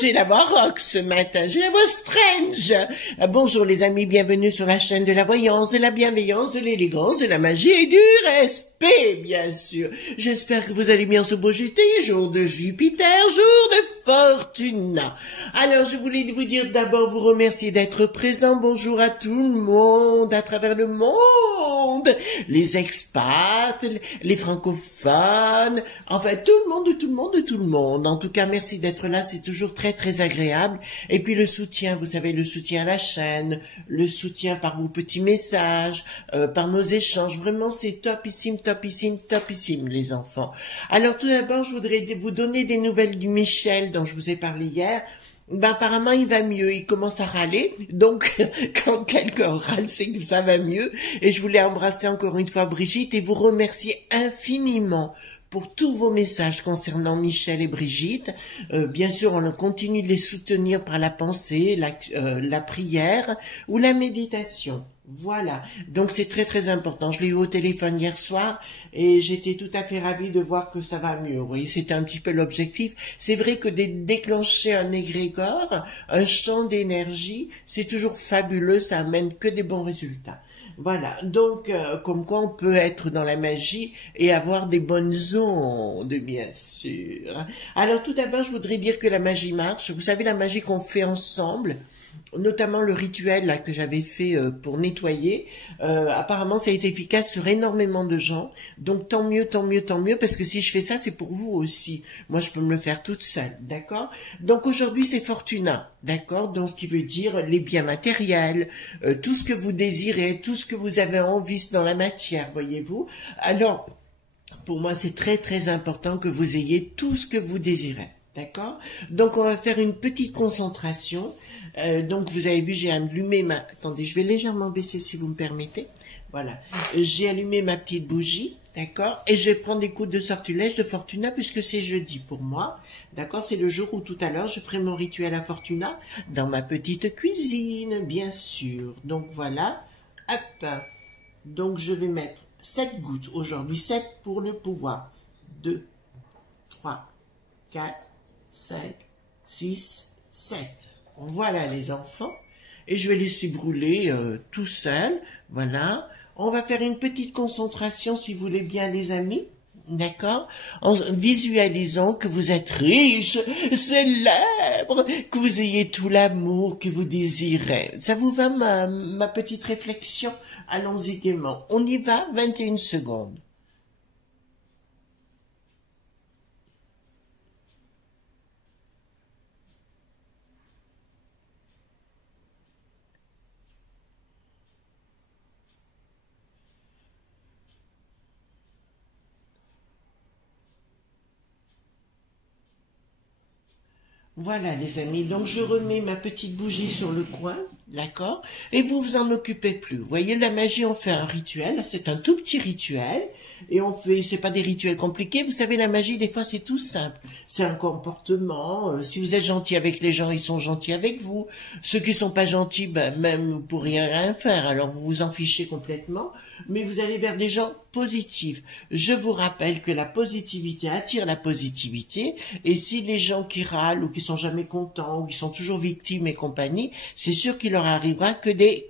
j'ai la voix rock ce matin, j'ai la voix strange. Bonjour les amis, bienvenue sur la chaîne de la voyance, de la bienveillance, de l'élégance, de la magie et du respect, bien sûr. J'espère que vous allez bien ce beau jeudi, jour de Jupiter, jour de Fortuna. Alors je voulais vous dire d'abord vous remercier d'être présent. Bonjour à tout le monde, à travers le monde, les expats, les francophones, enfin tout le monde, tout le monde, tout le monde. En tout cas, merci d'être là, c'est toujours très très agréable. Et puis le soutien, vous savez, le soutien à la chaîne, le soutien par vos petits messages, par nos échanges, vraiment c'est topissime, topissime, topissime les enfants. Alors tout d'abord, je voudrais vous donner des nouvelles du Michel dont je vous ai parlé hier. Ben, apparemment, il va mieux. Il commence à râler. Donc, quand quelqu'un râle, c'est que ça va mieux. Et je voulais embrasser encore une fois Brigitte et vous remercier infiniment pour tous vos messages concernant Michel et Brigitte. Bien sûr, on continue de les soutenir par la pensée, la prière ou la méditation. Voilà, donc c'est très très important. Je l'ai eu au téléphone hier soir et j'étais tout à fait ravie de voir que ça va mieux. Vous voyez, c'était un petit peu l'objectif. C'est vrai que déclencher un égrégore, un champ d'énergie, c'est toujours fabuleux, ça amène que des bons résultats. Voilà, donc comme quoi on peut être dans la magie et avoir des bonnes ondes, bien sûr. Alors tout d'abord, je voudrais dire que la magie marche. Vous savez, la magie qu'on fait ensemble, notamment le rituel là que j'avais fait pour nettoyer, apparemment ça a été efficace sur énormément de gens, donc tant mieux, tant mieux, tant mieux, parce que si je fais ça, c'est pour vous aussi. Moi, je peux me le faire toute seule, d'accord? Donc aujourd'hui, c'est Fortuna, d'accord? Donc ce qui veut dire les biens matériels, tout ce que vous désirez, tout ce que vous avez envie dans la matière, voyez-vous. Alors, pour moi, c'est très très important que vous ayez tout ce que vous désirez, d'accord? Donc on va faire une petite concentration. Donc vous avez vu, j'ai allumé ma... Attendez, je vais légèrement baisser si vous me permettez. Voilà, j'ai allumé ma petite bougie, d'accord? Et je vais prendre des coups de sortilège de Fortuna puisque c'est jeudi pour moi, d'accord? C'est le jour où tout à l'heure je ferai mon rituel à Fortuna dans ma petite cuisine, bien sûr. Donc voilà, hop. Donc je vais mettre 7 gouttes aujourd'hui, 7 pour le pouvoir. 2, 3, 4, 5, 6, 7. Voilà les enfants, et je vais laisser brûler tout seul, voilà. On va faire une petite concentration si vous voulez bien les amis, d'accord? En visualisant que vous êtes riche, célèbre, que vous ayez tout l'amour que vous désirez. Ça vous va ma petite réflexion? Allons-y gaiement. On y va, 21 secondes. Voilà les amis, donc je remets ma petite bougie sur le coin, d'accord? Et vous vous en occupez plus. Vous voyez, la magie, on fait un rituel, c'est un tout petit rituel, et on fait, c'est pas des rituels compliqués, vous savez, la magie, des fois, c'est tout simple. C'est un comportement, si vous êtes gentil avec les gens, ils sont gentils avec vous. Ceux qui sont pas gentils, ben, même, vous pourriez rien faire, alors vous vous en fichez complètement, mais vous allez vers des gens positifs. Je vous rappelle que la positivité attire la positivité, et si les gens qui râlent, ou qui sont jamais contents, ou qui sont toujours victimes et compagnie, c'est sûr qu'il leur arrivera que des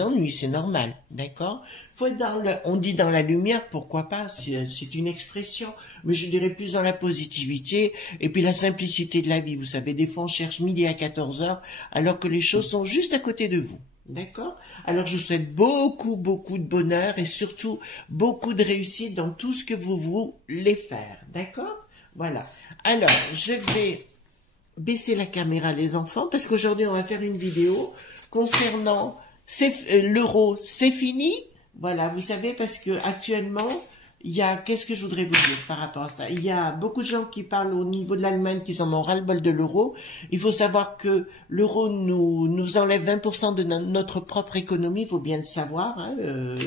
ennuis, c'est normal, d'accord? Faut être on dit dans la lumière, pourquoi pas, c'est une expression, mais je dirais plus dans la positivité, et puis la simplicité de la vie, vous savez, des fois on cherche midi à 14 heures, alors que les choses sont juste à côté de vous, d'accord? Alors je vous souhaite beaucoup, beaucoup de bonheur, et surtout beaucoup de réussite dans tout ce que vous voulez faire, d'accord? Voilà, alors je vais baisser la caméra les enfants, parce qu'aujourd'hui on va faire une vidéo concernant l'euro, c'est fini. Voilà, vous savez, parce que actuellement, il y a, qu'est-ce que je voudrais vous dire par rapport à ça? Il y a beaucoup de gens qui parlent au niveau de l'Allemagne qui en ont ras-le-bol de l'euro. Il faut savoir que l'euro nous enlève 20% de notre propre économie, il faut bien le savoir. Hein,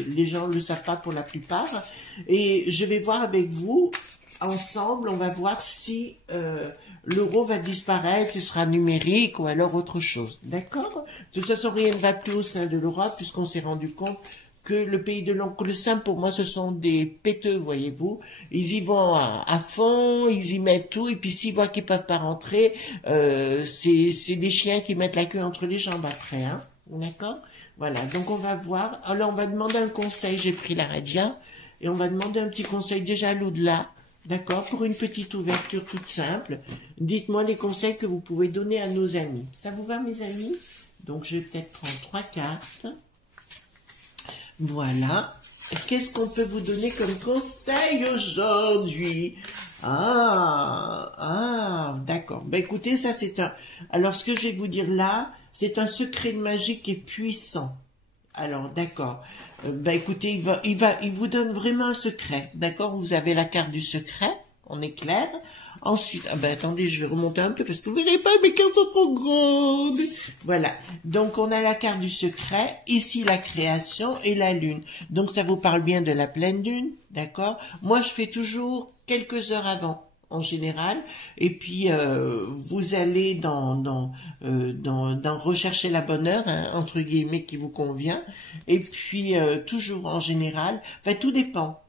les gens ne le savent pas pour la plupart. Et je vais voir avec vous, ensemble, on va voir si l'euro va disparaître, ce sera numérique ou alors autre chose. D'accord? De toute façon, rien ne va plus au sein de l'Europe puisqu'on s'est rendu compte que le pays de l'oncle Sam, pour moi, ce sont des péteux, voyez-vous. Ils y vont à fond, ils y mettent tout, et puis s'ils voient qu'ils peuvent pas rentrer, c'est des chiens qui mettent la queue entre les jambes après, hein. D'accord? Voilà, donc on va voir. Alors, on va demander un conseil, j'ai pris la Radia, et on va demander un petit conseil déjà à l'au-delà, d'accord, pour une petite ouverture toute simple. Dites-moi les conseils que vous pouvez donner à nos amis. Ça vous va, mes amis? Donc, je vais peut-être prendre 3 cartes. Voilà. Qu'est-ce qu'on peut vous donner comme conseil aujourd'hui? D'accord. Ben, écoutez, ça, c'est un... Alors, ce que je vais vous dire là, c'est un secret de magie qui est puissant. Alors, d'accord. Ben, écoutez, il vous donne vraiment un secret. D'accord? Vous avez la carte du secret. On est clair. Ensuite, ben, attendez, je vais remonter un peu parce que vous verrez pas, mes cartes sont trop grandes. Voilà. Donc, on a la carte du secret. Ici, la création et la lune. Donc, ça vous parle bien de la pleine lune. D'accord? Moi, je fais toujours quelques heures avant, en général, et puis vous allez dans rechercher la bonne heure, hein, entre guillemets, qui vous convient, et puis toujours en général, enfin, tout dépend,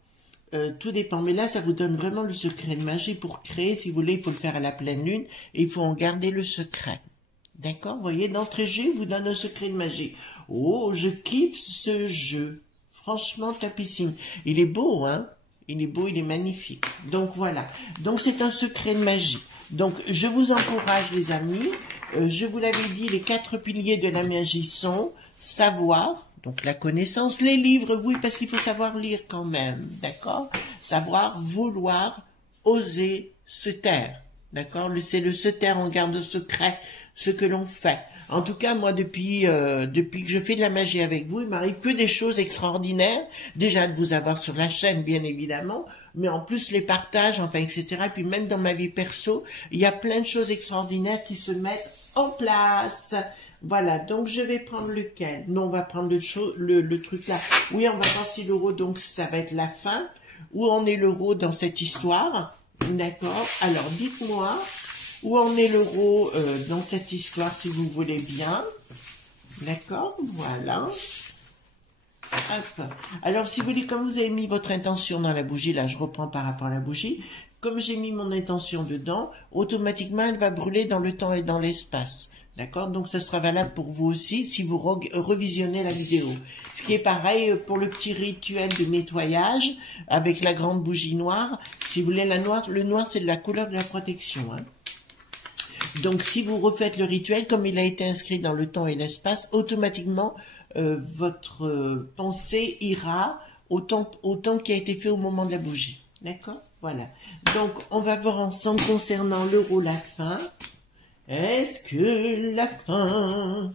mais là ça vous donne vraiment le secret de magie pour créer. Si vous voulez, il faut le faire à la pleine lune, et il faut en garder le secret, d'accord? Vous voyez, d'entrée de jeu, il vous donne un secret de magie. Oh, je kiffe ce jeu, franchement topissime, il est beau, hein? Il est beau, il est magnifique. Donc voilà. Donc c'est un secret de magie. Donc je vous encourage, les amis. Je vous l'avais dit, les 4 piliers de la magie sont savoir, donc la connaissance, les livres, oui, parce qu'il faut savoir lire quand même, d'accord? Savoir, vouloir, oser, se taire, d'accord? C'est le se taire, on garde secret ce que l'on fait. En tout cas, moi, depuis que je fais de la magie avec vous, il m'arrive que des choses extraordinaires. Déjà, de vous avoir sur la chaîne, bien évidemment, mais en plus, les partages, enfin, etc. Et puis, même dans ma vie perso, il y a plein de choses extraordinaires qui se mettent en place. Voilà, donc je vais prendre lequel? Non, on va prendre le truc là. Oui, on va voir si l'euro, donc ça va être la fin. Où en est l'euro dans cette histoire? D'accord. Alors, dites-moi... Où en est l'euro dans cette histoire, si vous voulez bien. D'accord, voilà. Hop. Alors, si vous voulez, comme vous avez mis votre intention dans la bougie, là, je reprends par rapport à la bougie, comme j'ai mis mon intention dedans, automatiquement, elle va brûler dans le temps et dans l'espace. D'accord? Donc, ça sera valable pour vous aussi si vous revisionnez la vidéo. Ce qui est pareil pour le petit rituel de nettoyage avec la grande bougie noire. Si vous voulez, le noir, c'est de la couleur de la protection, hein. Donc, si vous refaites le rituel, comme il a été inscrit dans le temps et l'espace, automatiquement, votre pensée ira au temps qui a été fait au moment de la bougie. D'accord? Voilà. Donc, on va voir ensemble concernant l'euro la fin. Est-ce que la fin...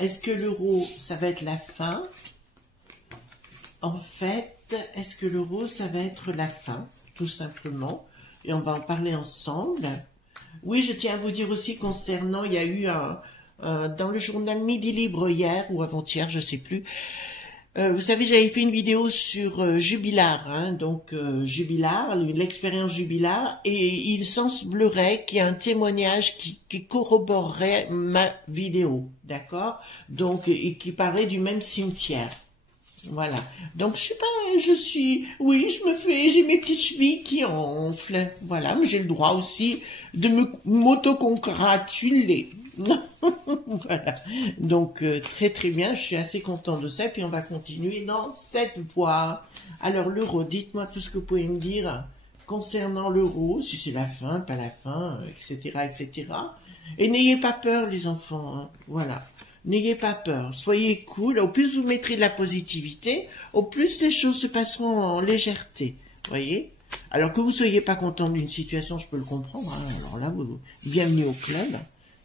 Est-ce que l'euro, ça va être la fin? En fait, est-ce que l'euro, ça va être la fin? Tout simplement. Et on va en parler ensemble. Oui, je tiens à vous dire aussi concernant, il y a eu dans le journal Midi Libre hier ou avant-hier, je sais plus. Vous savez, j'avais fait une vidéo sur Jubilard, hein, donc Jubilard, l'expérience Jubilard, et il semblerait qu'il y a un témoignage qui corroborerait ma vidéo, d'accord? Donc, et qui parlait du même cimetière. Voilà. Donc, je sais pas, oui, j'ai mes petites chevilles qui enflent. Voilà, mais j'ai le droit aussi de m'autocongratuler. Voilà. Donc, très très bien, je suis assez content de ça. Puis, on va continuer dans cette voie. Alors, l'euro, dites-moi tout ce que vous pouvez me dire concernant l'euro, si c'est la fin, pas la fin, etc., etc. Et n'ayez pas peur, les enfants, hein. Voilà. N'ayez pas peur, soyez cool. Au plus vous mettrez de la positivité, au plus les choses se passeront en légèreté. Voyez? Alors que vous soyez pas content d'une situation, je peux le comprendre, hein. Alors là, bienvenue au club.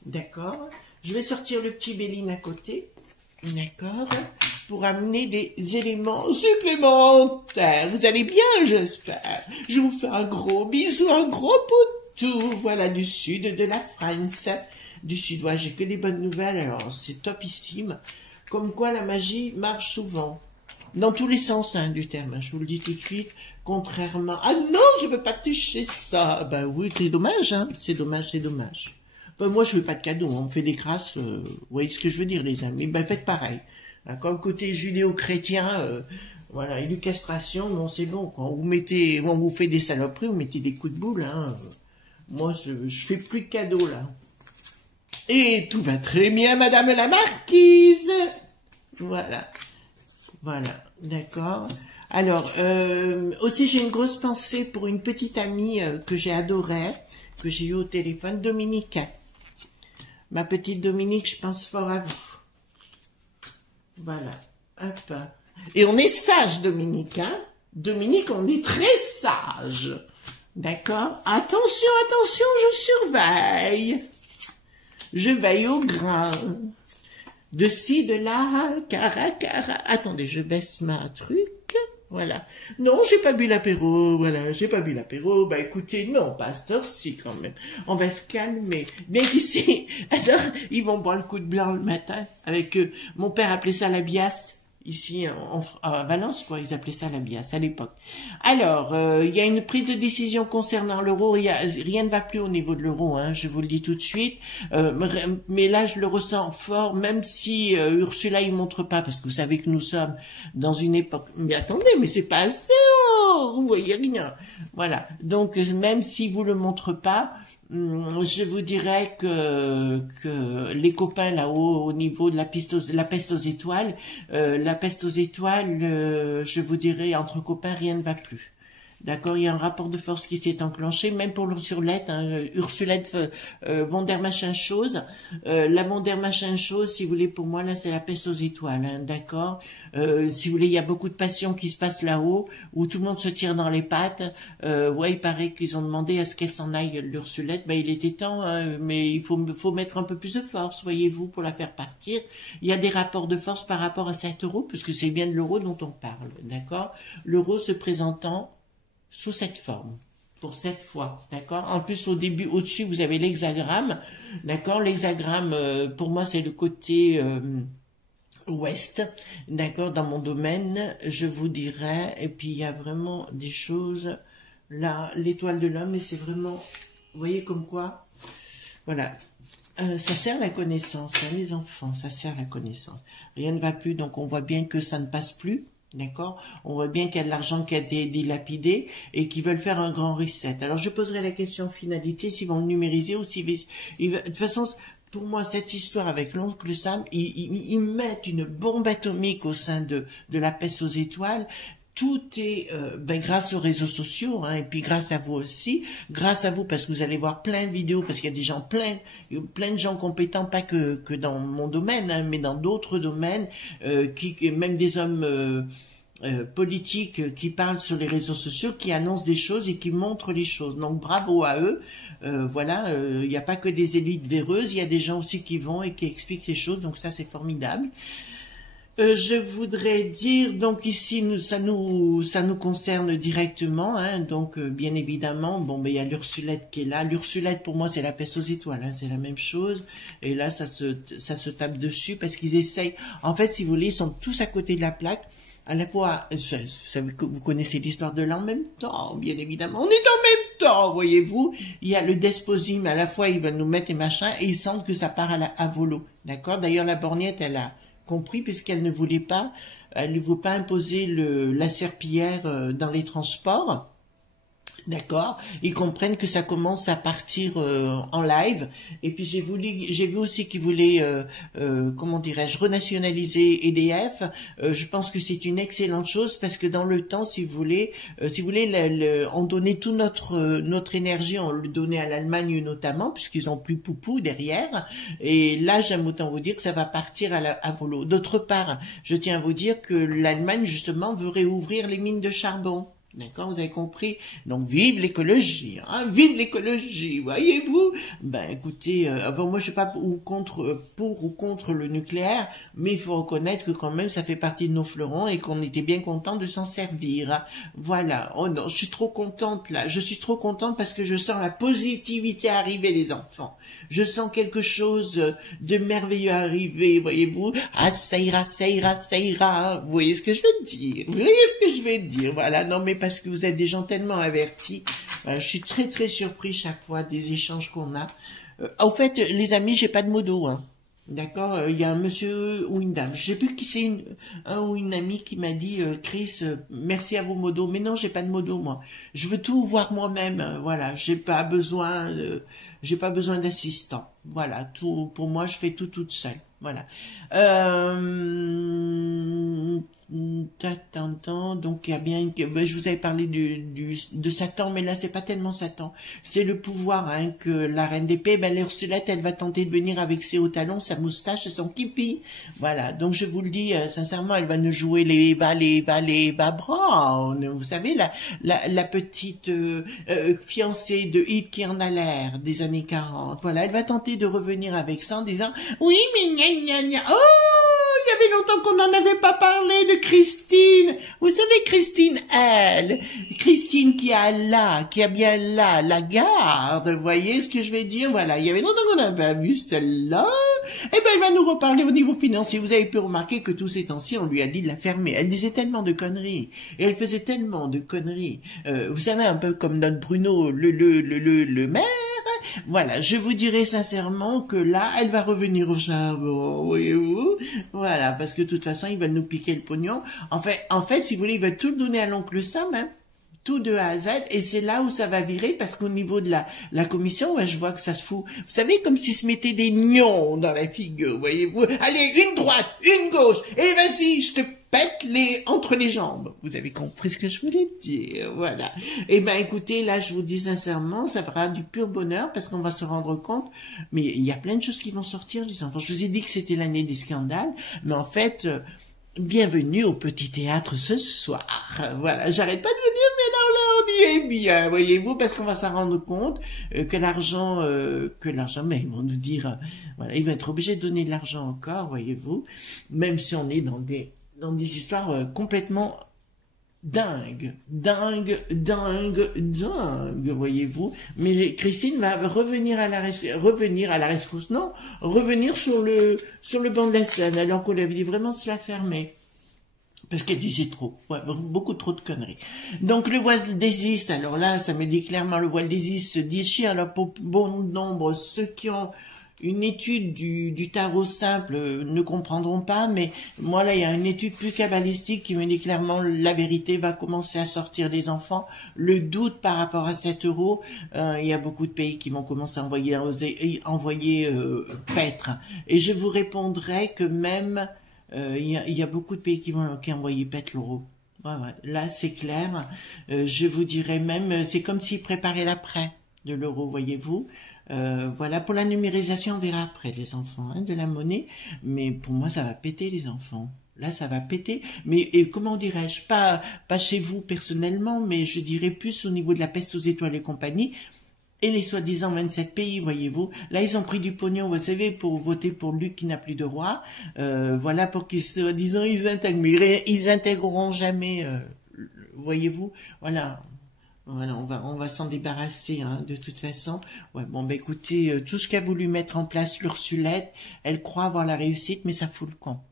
D'accord? Je vais sortir le petit Béline à côté. D'accord? Pour amener des éléments supplémentaires. Vous allez bien, j'espère. Je vous fais un gros bisou, un gros poutou. Voilà, du sud de la France. Du sud-ouest, j'ai que des bonnes nouvelles, alors c'est topissime. Comme quoi la magie marche souvent. Dans tous les sens, hein, du terme, je vous le dis tout de suite, contrairement... Ah non, je veux pas toucher ça. Ben oui, c'est dommage, hein, c'est dommage, c'est dommage. Ben moi, je veux pas de cadeaux, on me fait des grâces, vous voyez ce que je veux dire, les amis. Ben faites pareil. D'accord, le côté judéo-chrétien, voilà, et castration, non, c'est bon. Quand vous mettez, on vous fait des saloperies, vous mettez des coups de boule, hein. Moi, je fais plus de cadeaux, là. Et tout va très bien, madame la marquise. Voilà. Voilà, d'accord. Alors, aussi, j'ai une grosse pensée pour une petite amie que j'ai adorée, que j'ai eue au téléphone, Dominique. Ma petite Dominique, je pense fort à vous. Voilà, hop. Et on est sage, Dominique, hein. Dominique, on est très sage. D'accord? Attention, attention, je surveille. Je veille au grain. De ci, de là, cara. Attendez, je baisse ma truc. Voilà. Non, j'ai pas bu l'apéro. Voilà, j'ai pas bu l'apéro. Bah écoutez, non, pasteur, si quand même. On va se calmer. Bien qu'ici, alors, ils vont boire le coup de blanc le matin avec mon père appelait ça la biasse. Ici, à Valence, quoi, ils appelaient ça la biasse à l'époque. Alors, il y a une prise de décision concernant l'euro. Rien ne va plus au niveau de l'euro, hein, je vous le dis tout de suite. Mais là, je le ressens fort, même si Ursula, il montre pas, parce que vous savez que nous sommes dans une époque. Mais attendez, mais c'est pas assez, oh, vous voyez rien. Voilà. Donc, même si vous le montre pas, je vous dirais que les copains là-haut, au niveau de la peste aux étoiles, je vous dirais, entre copains, rien ne va plus. D'accord, il y a un rapport de force qui s'est enclenché, même pour l'Ursulette, hein, Ursulette von der machin chose. La von der machin chose, si vous voulez, pour moi, là, c'est la peste aux étoiles, hein, d'accord. Si vous voulez, il y a beaucoup de passion qui se passe là-haut, où tout le monde se tire dans les pattes. Ouais, il paraît qu'ils ont demandé à ce qu'elle s'en aille, l'Ursulette. Ben, il était temps, hein, mais il faut mettre un peu plus de force, voyez-vous, pour la faire partir. Il y a des rapports de force par rapport à cet euro, puisque c'est bien de l'euro dont on parle, d'accord. L'euro se présentant sous cette forme, pour cette fois, d'accord. En plus, au début, au-dessus, vous avez l'hexagramme, d'accord. L'hexagramme, pour moi, c'est le côté ouest, d'accord, dans mon domaine, je vous dirais. Et puis, il y a vraiment des choses, là, l'étoile de l'homme, et c'est vraiment, vous voyez comme quoi, voilà. Ça sert la connaissance, hein, les enfants, ça sert la connaissance. Rien ne va plus, donc on voit bien que ça ne passe plus. D'accord. On voit bien qu'il y a de l'argent qui a été dilapidé et qu'ils veulent faire un grand reset. Alors, je poserai la question finalité, s'ils vont le numériser ou s'ils... De toute façon, pour moi, cette histoire avec l'oncle Sam, ils mettent une bombe atomique au sein de la peste aux étoiles. Tout est grâce aux réseaux sociaux, hein, et puis grâce à vous aussi, grâce à vous parce que vous allez voir plein de vidéos, parce qu'il y a des gens plein de gens compétents, pas que dans mon domaine, hein, mais dans d'autres domaines, même des hommes politiques qui parlent sur les réseaux sociaux, qui annoncent des choses et qui montrent les choses. Donc bravo à eux. Voilà, il n'y a pas que des élites véreuses, il y a des gens aussi qui vont et qui expliquent les choses, donc ça c'est formidable. Je voudrais dire, donc ici, ça nous concerne directement, hein, donc bien évidemment, bon, ben il y a l'Ursulette qui est là. L'Ursulette, pour moi, c'est la peste aux étoiles, hein, c'est la même chose. Et là, ça se tape dessus parce qu'ils essayent. En fait, si vous voulez, ils sont tous à côté de la plaque. À la fois, vous connaissez l'histoire de l'en même temps, bien évidemment. On est en même temps, voyez-vous. Il y a le despotisme, à la fois, ils veulent nous mettre et machin, et ils sentent que ça part à volo. D'accord? D'ailleurs, la borgnette, elle a compris, puisqu'elle ne voulait pas, elle ne voulait pas imposer la serpillière dans les transports. D'accord, ils comprennent que ça commence à partir en live. Et puis j'ai vu aussi qu'ils voulaient, comment dirais-je, renationaliser EDF. Je pense que c'est une excellente chose parce que dans le temps, si vous voulez, on donnait tout notre énergie, on le donnait à l'Allemagne notamment, puisqu'ils ont plus poupou derrière. Et là, j'aime autant vous dire que ça va partir à volo. D'autre part, je tiens à vous dire que l'Allemagne justement veut réouvrir les mines de charbon. D'accord, vous avez compris. Donc vive l'écologie, hein, vive l'écologie, voyez-vous. Ben écoutez, bon, moi je suis pas pour ou contre le nucléaire, mais il faut reconnaître que quand même ça fait partie de nos fleurons et qu'on était bien content de s'en servir. Hein. Voilà. Oh non, je suis trop contente là. Je suis trop contente parce que je sens la positivité arriver, les enfants. Je sens quelque chose de merveilleux arriver, voyez-vous. Ah, ça ira, ça ira, ça ira. Vous voyez ce que je veux dire? Vous voyez ce que je veux dire? Voilà. Non mais parce que vous êtes des gens tellement avertis. Je suis très surpris chaque fois des échanges qu'on a. En fait, les amis, j'ai pas de modo. Hein. D'accord, il y a un monsieur ou une dame, je sais plus qui c'est, un ou une amie qui m'a dit, Chris, merci à vos modos. Mais non, j'ai pas de modos moi. Je veux tout voir moi-même. Voilà, j'ai pas besoin d'assistant. Voilà, tout pour moi, je fais tout toute seule. Voilà. Donc il y a bien je vous avais parlé de Satan, mais là c'est pas tellement Satan, c'est le pouvoir hein, que la reine d'épée, l'Ursulette, elle va tenter de venir avec ses hauts talons, sa moustache et son kipi. Voilà, donc je vous le dis sincèrement, elle va nous jouer les Eva Brown, vous savez la petite fiancée de Yves qui en a l'air des années 40. Voilà, elle va tenter de revenir avec ça en disant oui mais gna gna gna. Oh, il y avait longtemps qu'on n'en avait pas parlé de Christine. Vous savez, Christine qui a bien là, la garde. Vous voyez ce que je vais dire? Voilà, il y avait longtemps qu'on n'avait pas vu celle-là. Eh ben, elle va nous reparler au niveau financier. Vous avez pu remarquer que tous ces temps-ci, on lui a dit de la fermer. Elle disait tellement de conneries. Et elle faisait tellement de conneries. Vous savez, un peu comme notre Bruno, le maire. Voilà, je vous dirais sincèrement que là, elle va revenir au charbon, voyez-vous. Voilà, parce que de toute façon, ils veulent nous piquer le pognon. En fait, si vous voulez, ils veulent tout donner à l'oncle Sam, hein. Tout de A à Z, et c'est là où ça va virer, parce qu'au niveau de la commission, ouais, je vois que ça se fout. Vous savez, comme s'ils se mettaient des nions dans la figure, voyez-vous. Allez, une droite, une gauche, et vas-y, je te pète entre les jambes. Vous avez compris ce que je voulais dire, voilà. Eh ben, écoutez, là, je vous dis sincèrement, ça fera du pur bonheur, parce qu'on va se rendre compte, mais il y a plein de choses qui vont sortir, les enfants. Je vous ai dit que c'était l'année des scandales, mais en fait, bienvenue au petit théâtre ce soir. Voilà, j'arrête pas de vous dire, mais non, là, on y est bien, voyez-vous, parce qu'on va s'en rendre compte que l'argent, mais ils vont nous dire, voilà, ils vont être obligés de donner de l'argent encore, voyez-vous, même si on est dans des histoires complètement dingues, voyez-vous. Mais Christine va revenir à la rescousse, non, revenir sur le banc de la scène, alors qu'on lui avait dit vraiment de se la fermer. Parce qu'elle disait trop, ouais, beaucoup trop de conneries. Donc le voile d'Isis, alors là, ça me dit clairement, le voile d'Isis se déchire, alors pour bon nombre, ceux qui ont une étude du tarot simple ne comprendront pas, mais moi là, il y a une étude plus kabbalistique qui me dit clairement la vérité va commencer à sortir des enfants. Le doute par rapport à 7 euros, il y a beaucoup de pays qui vont commencer à envoyer paître. Et je vous répondrai que même il y a beaucoup de pays qui envoyer paître l'euro. Ouais, là, c'est clair. Je vous dirais même, c'est comme s'ils préparaient l'après de l'euro, voyez-vous. Voilà, pour la numérisation, on verra après les enfants, hein, de la monnaie. Mais pour moi, ça va péter les enfants. Là, ça va péter. Mais comment dirais-je, pas chez vous personnellement, mais je dirais plus au niveau de la peste aux étoiles et compagnie. Et les soi-disant 27 pays, voyez-vous. Là, ils ont pris du pognon, vous savez, pour voter pour Luc qui n'a plus de roi. Voilà, pour qu'ils soi-disant, ils intègrent. Mais ils intégreront jamais, voyez-vous. Voilà. Voilà, on va s'en débarrasser, hein, de toute façon. Ouais, bon, bah écoutez, tout ce qu'a voulu mettre en place l'Ursulette, elle croit avoir la réussite, mais ça fout le camp.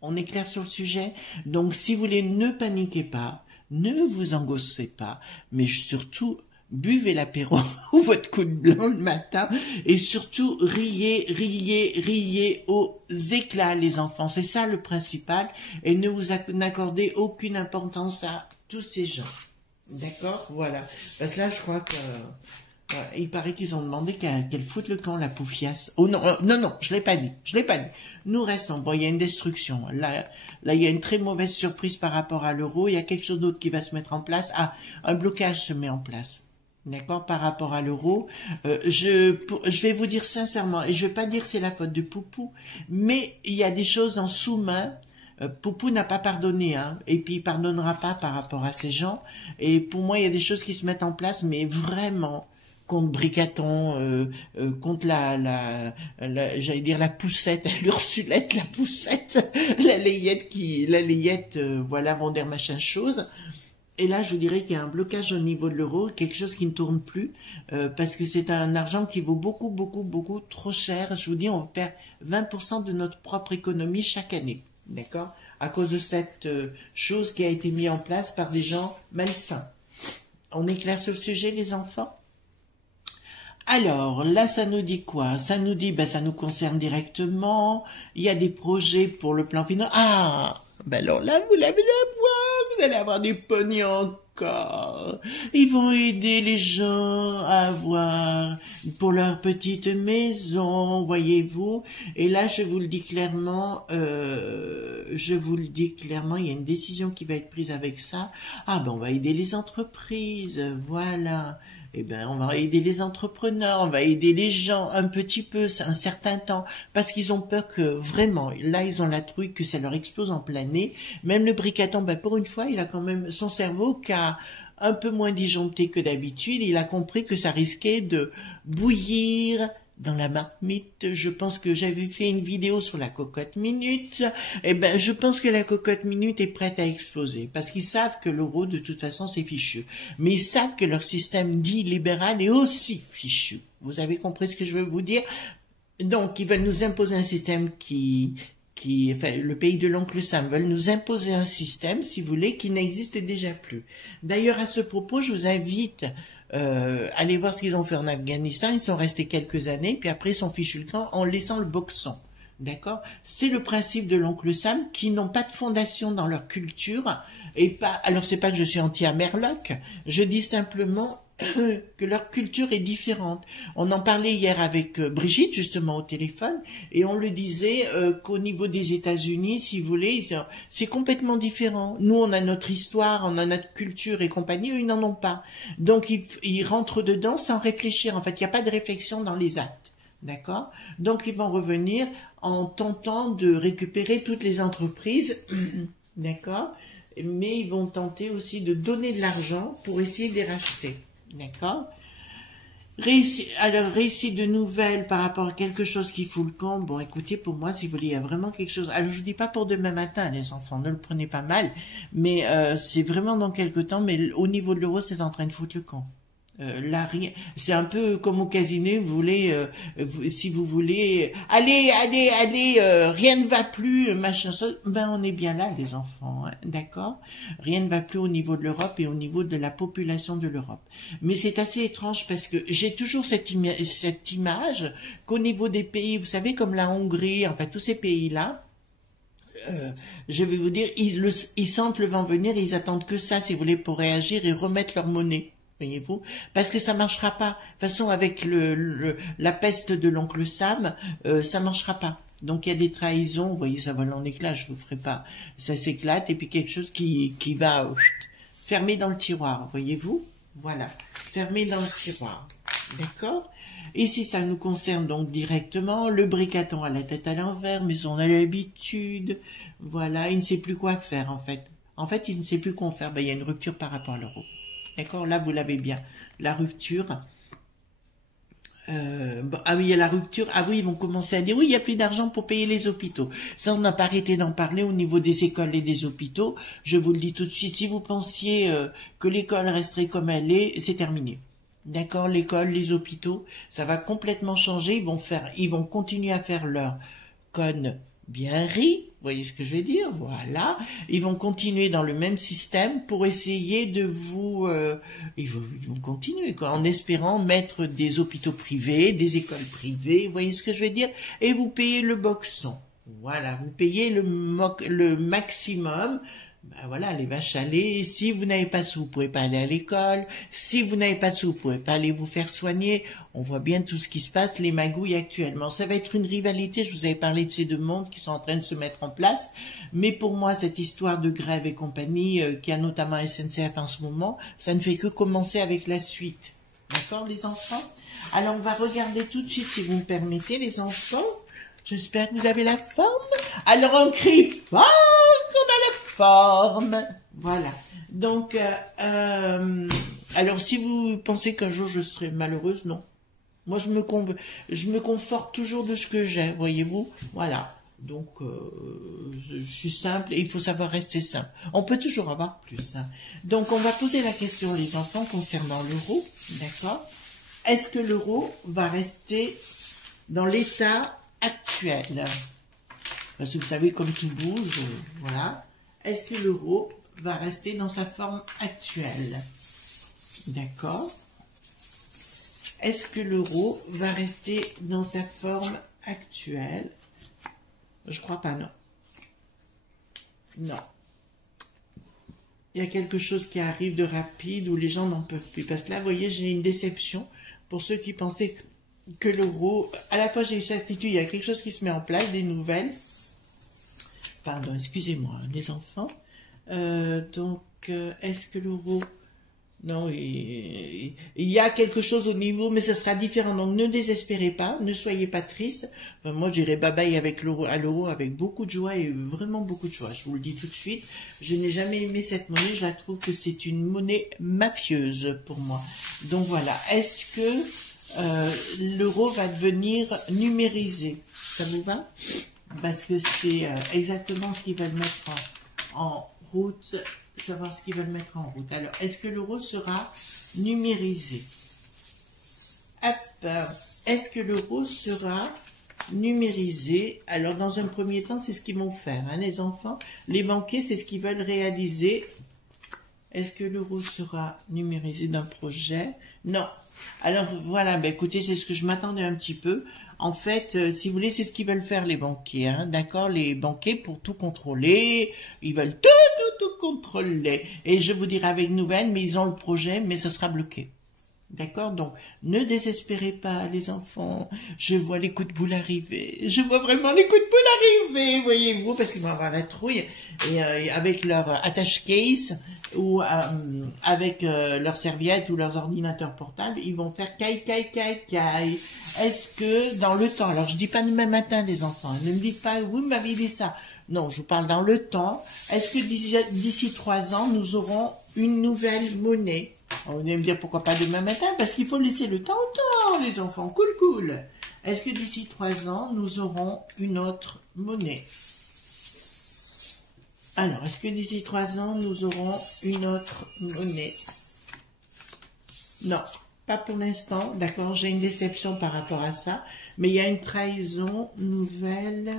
On est clair sur le sujet. Donc, si vous voulez, ne paniquez pas, ne vous angoissez pas, mais surtout, buvez l'apéro ou votre coup de blanc le matin et surtout riez aux éclats, les enfants. C'est ça le principal, et ne vous accordez aucune importance à tous ces gens. D'accord, voilà. Parce que là, je crois que il paraît qu'ils ont demandé qu'elle foute le camp, la poufiasse. Oh non, non, je l'ai pas dit. Nous restons. Bon, il y a une destruction. Là, il y a une très mauvaise surprise par rapport à l'euro. Il y a quelque chose d'autre qui va se mettre en place. Ah, un blocage se met en place. D'accord, par rapport à l'euro. Je vais vous dire sincèrement, et je vais pas dire que c'est la faute de Poupou, mais il y a des choses en sous-main. Poupou n'a pas pardonné, hein, et puis il pardonnera pas par rapport à ces gens. Et pour moi, il y a des choses qui se mettent en place, mais vraiment contre Bricaton, contre j'allais dire la poussette, l'Ursulette, la poussette, la layette, voilà, Vonder machin chose. Et là, je vous dirais qu'il y a un blocage au niveau de l'euro, quelque chose qui ne tourne plus, parce que c'est un argent qui vaut beaucoup trop cher. Je vous dis, on perd 20% de notre propre économie chaque année. D'accord, à cause de cette chose qui a été mise en place par des gens malsains. On est clair sur le sujet, les enfants? Alors, là, ça nous dit quoi? Ça nous dit, ben, ça nous concerne directement. Il y a des projets pour le plan financier. Ah, ben alors là, vous l'allez avoir. Vous allez avoir du pognon encore. Ils vont aider les gens à avoir pour leur petite maison, voyez-vous. Et là, je vous le dis clairement, il y a une décision qui va être prise avec ça. Ah, ben, on va aider les entreprises, voilà. Eh ben, on va aider les entrepreneurs, on va aider les gens un petit peu, un certain temps, parce qu'ils ont peur que vraiment, là, ils ont la trouille que ça leur explose en plein nez. Même le bricaton, ben, pour une fois, il a quand même son cerveau qui a un peu moins disjoncté que d'habitude. Il a compris que ça risquait de bouillir dans la marmite. Je pense que j'avais fait une vidéo sur la cocotte minute. Eh ben, je pense que la cocotte minute est prête à exploser parce qu'ils savent que l'euro, de toute façon, c'est fichu. Mais ils savent que leur système dit libéral est aussi fichu. Vous avez compris ce que je veux vous dire? Donc, ils veulent nous imposer un système enfin, le pays de l'oncle Sam veulent nous imposer un système, si vous voulez, qui n'existe déjà plus. D'ailleurs, à ce propos, je vous invite allez voir ce qu'ils ont fait en Afghanistan. Ils sont restés quelques années, puis après ils sont fichus le camp en laissant le boxon. D'accord? C'est le principe de l'oncle Sam qui n'ont pas de fondation dans leur culture et pas. Alors c'est pas que je suis anti-Amerloc, je dis simplement que leur culture est différente. On en parlait hier avec Brigitte justement au téléphone et on le disait qu'au niveau des États-Unis, si vous voulez, c'est complètement différent. Nous, on a notre histoire, on a notre culture et compagnie, eux, ils n'en ont pas. Donc, ils rentrent dedans sans réfléchir. En fait, il n'y a pas de réflexion dans les actes. D'accord? Donc, ils vont revenir en tentant de récupérer toutes les entreprises. D'accord? Mais ils vont tenter aussi de donner de l'argent pour essayer de les racheter. D'accord? Réussite de nouvelles par rapport à quelque chose qui fout le camp. Bon, écoutez, pour moi, si vous voulez, il y a vraiment quelque chose. Alors, je vous dis pas pour demain matin, les enfants, ne le prenez pas mal. Mais c'est vraiment dans quelque temps. Mais au niveau de l'euro, c'est en train de foutre le camp. Là, rien. C'est un peu comme au casino, vous voulez, si vous voulez, allez, rien ne va plus, machin, ben on est bien là, les enfants, hein, d'accord? Rien ne va plus au niveau de l'Europe et au niveau de la population de l'Europe. Mais c'est assez étrange parce que j'ai toujours cette image qu'au niveau des pays, vous savez, comme la Hongrie, enfin tous ces pays-là, je vais vous dire, ils sentent le vent venir et ils attendent que ça, si vous voulez, pour réagir et remettre leur monnaie. Voyez-vous, parce que ça marchera pas. De toute façon, avec la peste de l'oncle Sam, ça marchera pas. Donc il y a des trahisons. Vous voyez, ça vole en éclats. Je vous ferai pas. Ça s'éclate et puis quelque chose qui va fermer dans le tiroir. Voyez-vous, voilà, fermer dans le tiroir. D'accord. Ici, ça nous concerne donc directement. Le bricaton a la tête à l'envers, mais on a l'habitude. Voilà, il ne sait plus quoi faire en fait. En fait, il ne sait plus quoi faire. Ben, il y a une rupture par rapport à l'euro. D'accord, là vous l'avez bien. La rupture. Ah oui, il y a la rupture. Ah oui, ils vont commencer à dire oui, il n'y a plus d'argent pour payer les hôpitaux. Ça, on n'a pas arrêté d'en parler au niveau des écoles et des hôpitaux. Je vous le dis tout de suite. Si vous pensiez que l'école resterait comme elle est, c'est terminé. D'accord, l'école, les hôpitaux, ça va complètement changer. Ils vont continuer à faire leur conne bien ri, vous voyez ce que je veux dire, voilà, ils vont continuer dans le même système pour essayer de vous, ils vont continuer quoi, en espérant mettre des hôpitaux privés, des écoles privées, vous voyez ce que je veux dire, et vous payez le boxon, voilà, vous payez le maximum. Ben voilà, les vaches à lait, si vous n'avez pas de sous, vous pouvez pas aller à l'école. Si vous n'avez pas de sous, vous pouvez pas aller vous faire soigner. On voit bien tout ce qui se passe, les magouilles actuellement. Ça va être une rivalité, je vous avais parlé de ces deux mondes qui sont en train de se mettre en place. Mais pour moi, cette histoire de grève et compagnie, qui a notamment SNCF en ce moment, ça ne fait que commencer avec la suite. D'accord, les enfants? Alors, on va regarder tout de suite, si vous me permettez, les enfants. J'espère que vous avez la forme. Alors, on crie fort qu'on a la forme. Voilà. Donc, alors, si vous pensez qu'un jour je serai malheureuse, non. Moi, je me conforte toujours de ce que j'ai, voyez-vous. Voilà. Donc, je suis simple et il faut savoir rester simple. On peut toujours avoir plus. Hein. Donc, on va poser la question, les enfants, concernant l'euro. D'accord? Est-ce que l'euro va rester dans l'état actuel? Parce que vous savez, comme tout bouge, voilà. Est-ce que l'euro va rester dans sa forme actuelle? D'accord. est-ce que l'euro va rester dans sa forme actuelle? Je crois pas, non. Non. Il y a quelque chose qui arrive de rapide où les gens n'en peuvent plus. Parce que là, vous voyez, j'ai une déception pour ceux qui pensaient que l'euro... À la fois, j'ai une certitude, il y a quelque chose qui se met en place, des nouvelles. Pardon, excusez-moi, les enfants. Est-ce que l'euro... Non, il y a quelque chose au niveau, mais ce sera différent. Donc, ne désespérez pas, ne soyez pas tristes. Enfin, moi, je dirais bye-bye avec l'euro, à l'euro avec beaucoup de joie et vraiment beaucoup de joie. Je vous le dis tout de suite. Je n'ai jamais aimé cette monnaie. Je la trouve que c'est une monnaie mafieuse pour moi. Donc, voilà. Est-ce que l'euro va devenir numérisé? Ça vous va? Parce que c'est exactement ce qu'ils veulent mettre en route. Savoir ce qu'ils veulent mettre en route. Alors, est-ce que l'euro sera numérisé? Hop. Est-ce que l'euro sera numérisé? Alors, dans un premier temps, c'est ce qu'ils vont faire, hein, les enfants. Les banquiers, c'est ce qu'ils veulent réaliser. Est-ce que l'euro sera numérisé d'un projet? Non. Alors, voilà, ben, écoutez, c'est ce que je m'attendais un petit peu. En fait, si vous voulez, c'est ce qu'ils veulent faire les banquiers, hein, d'accord? Les banquiers, pour tout contrôler, ils veulent tout contrôler. Et je vous dirai avec nouvelles, mais ils ont le projet, mais ce sera bloqué. D'accord? Donc, ne désespérez pas, les enfants. Je vois les coups de boule arriver. Je vois vraiment les coups de boule arriver, voyez-vous, parce qu'ils vont avoir la trouille. Et avec leur attache case ou avec leurs serviettes ou leurs ordinateurs portables, ils vont faire caille. Est-ce que dans le temps, alors je dis pas demain matin, les enfants, ne me dites pas, vous m'avez dit ça. Non, je vous parle dans le temps. Est-ce que d'ici 3 ans, nous aurons une nouvelle monnaie? On va me dire pourquoi pas demain matin, parce qu'il faut laisser le temps au temps, les enfants. Cool. Est-ce que d'ici 3 ans, nous aurons une autre monnaie? Alors, est-ce que d'ici 3 ans, nous aurons une autre monnaie? Non, pas pour l'instant. D'accord, j'ai une déception par rapport à ça. Mais il y a une trahison nouvelle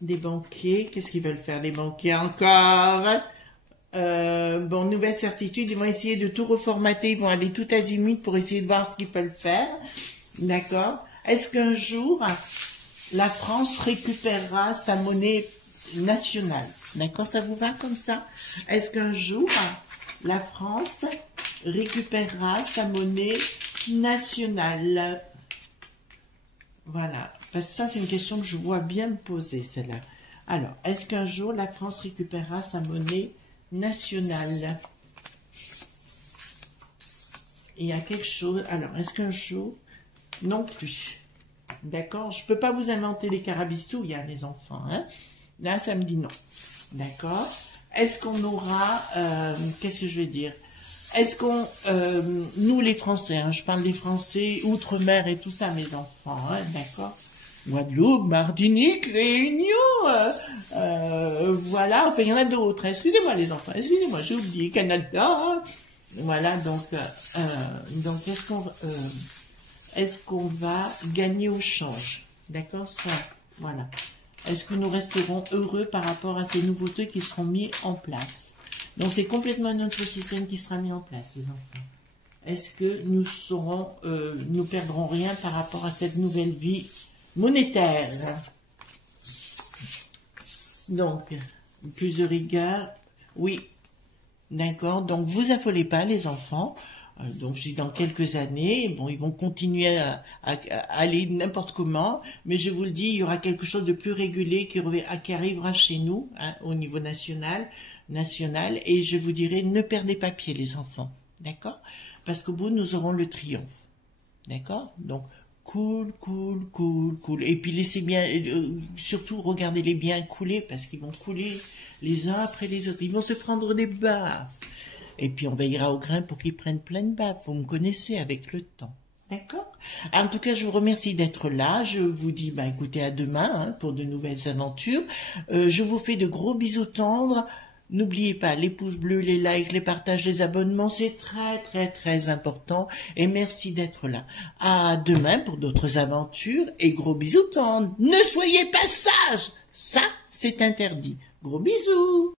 des banquiers. Qu'est-ce qu'ils veulent faire, les banquiers, encore? Bon, nouvelle certitude, ils vont essayer de tout reformater, ils vont aller tout azimut pour essayer de voir ce qu'ils peuvent faire. D'accord? Est-ce qu'un jour, la France récupérera sa monnaie nationale? D'accord, ça vous va comme ça? Est-ce qu'un jour, la France récupérera sa monnaie nationale? Voilà, parce que ça, c'est une question que je vois bien me poser, celle-là. Alors, est-ce qu'un jour, la France récupérera sa monnaie nationale? Il y a quelque chose... Alors, est-ce qu'un jour... Non plus. D'accord? Je ne peux pas vous inventer les carabistouilles, hein, les enfants. Hein? Là, ça me dit non. D'accord? Est-ce qu'on aura... Qu'est-ce que je vais dire? Est-ce qu'on... nous, les Français, hein, je parle des Français, Outre-mer et tout ça, mes enfants. Hein, d'accord? Guadeloupe, Martinique, Réunion, voilà, enfin il y en a d'autres, excusez-moi les enfants, excusez-moi, j'ai oublié, Canada, voilà, donc est-ce qu'on va gagner au change, d'accord, ça, voilà, est-ce que nous resterons heureux par rapport à ces nouveautés qui seront mises en place? Donc c'est complètement notre système qui sera mis en place, les enfants. Est-ce que nous perdrons rien par rapport à cette nouvelle vie monétaire? Donc, plus de rigueur, oui, d'accord, donc vous affolez pas les enfants, donc je dis dans quelques années, bon, ils vont continuer à aller n'importe comment, mais je vous le dis, il y aura quelque chose de plus régulé qui arrivera chez nous, hein, au niveau national, et je vous dirai, ne perdez pas pied les enfants, d'accord, parce qu'au bout, nous aurons le triomphe, d'accord, donc, cool. Et puis laissez bien, surtout regardez-les bien couler, parce qu'ils vont couler les uns après les autres. Ils vont se prendre des baffes. Et puis on veillera au grain pour qu'ils prennent plein de baffes. Vous me connaissez avec le temps. D'accord? En tout cas, je vous remercie d'être là. Je vous dis, bah, écoutez, à demain hein, pour de nouvelles aventures. Je vous fais de gros bisous tendres. N'oubliez pas les pouces bleus, les likes, les partages, les abonnements, c'est très important. Et merci d'être là. À demain pour d'autres aventures et gros bisous tendres. Ne soyez pas sages, ça c'est interdit. Gros bisous.